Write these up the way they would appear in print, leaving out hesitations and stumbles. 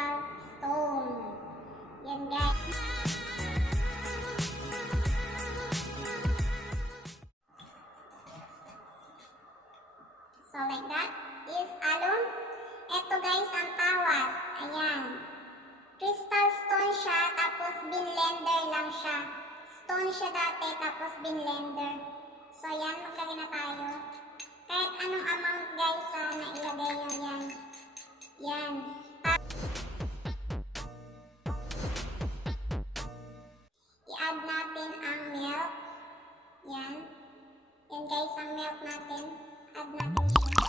crystal stone. Yan guys. So like that is alum. Ito guys ang tawas. Ayan. Crystal stone siya, tapos binlender lang siya. Stone siya dati, tapos binlender. So yan, magkali na tayo. Kahit anong amount guys na ilagay nyo yan. Yan. I-add natin ang milk. Yan. Yan guys ang milk natin. Add natin siya.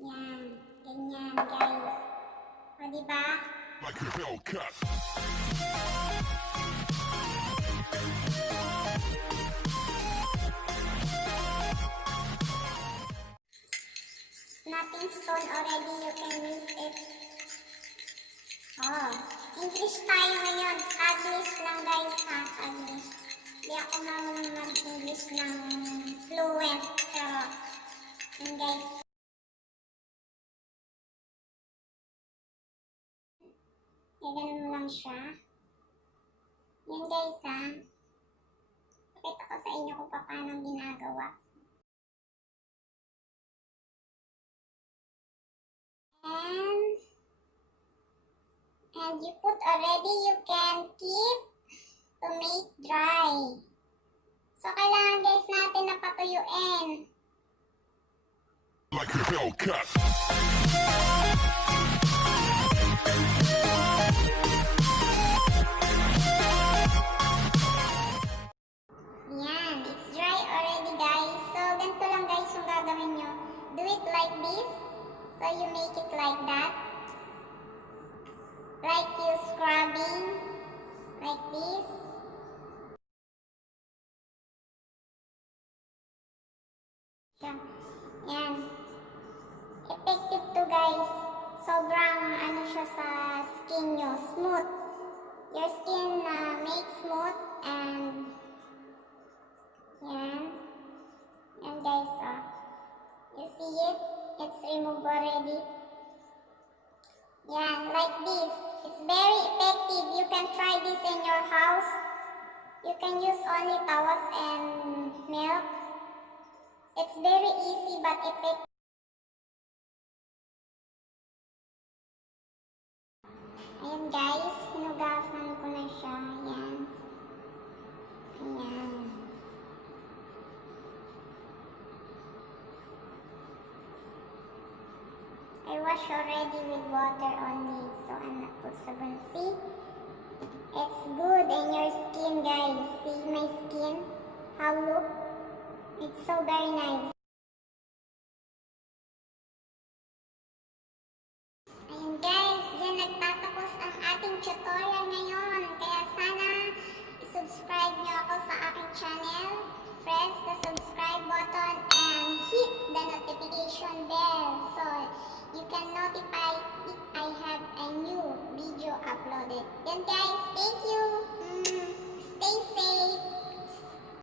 Yan. Ganyan guys. O diba? Like a Hellcat. Nothing stone already, you can use it. Oh, English tayo ngayon. Taglish lang guys ha, Taglish. Hindi ako marunong mag-English ng fluent, pero yun guys. Ganun mo lang siya. Yan guys ha. Pakita ko sa inyo kung paano ginagawa. And you put already, you can keep to make dry. So kailangan guys natin na patuyuin. Like a Hellcat. Yan, it's dry already guys. So ganito lang guys yung gagawin nyo. Do it like this. So you make it like that. Like you scrubbing. Like this. Yan. Effective to guys. Sobrang ano siya sa skin nyo. Smooth. Your skin make smooth and yan. Yan guys, oh. You see it? It's removed already. Yan, like this. It's very effective. You can try this in your house. You can use only towels and milk. It's very easy but effective. Ayan guys, hinugasan ko na siya. Ayan. Ayan. I wash already with water only, so I'm not put sabon. See? It's good in your skin guys. See my skin? How look? It's so very nice. Ayan guys, dyan nagtatapos ang ating tutorial ngayon. Kaya sana i-subscribe nyo ako sa aking channel. Press the subscribe button and hit the notification bell so you can notify if I have a new video uploaded. Then guys,